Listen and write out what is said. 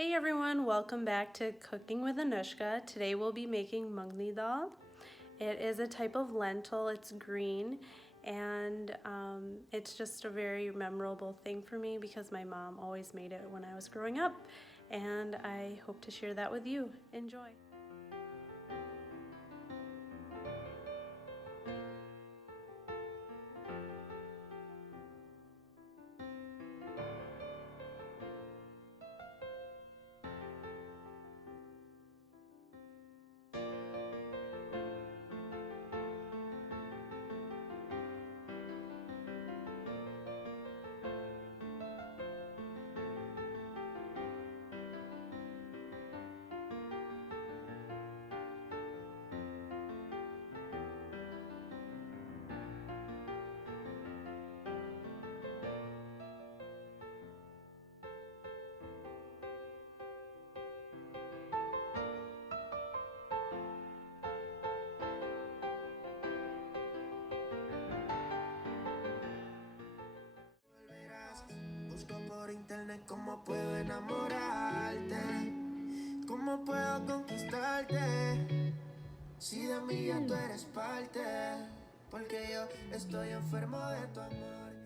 Hey everyone, welcome back to Cooking with Anushka. Today we'll be making Moong Dal. It is a type of lentil, it's green, and it's just a very memorable thing for me because my mom always made it when I was growing up, and I hope to share that with you. Enjoy! Busco por internet cómo puedo enamorarte, cómo puedo conquistarte, si de mí ya tú eres parte, porque yo estoy enfermo de tu amor.